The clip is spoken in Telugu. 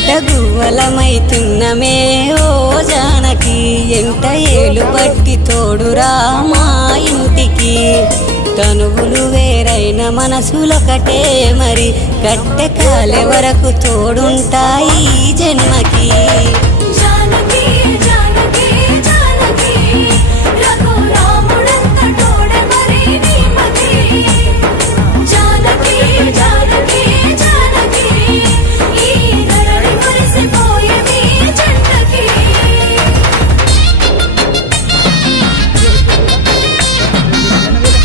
జంట గువ్వలమైతున్నమే ఓ జానకి ఎంట ఏలు బట్టి తోడురా మా ఇంటికి తనువులు వేరైన మనసులొకటే మరి కట్టె కాలే వరకు తోడుంటాయి జన్మకి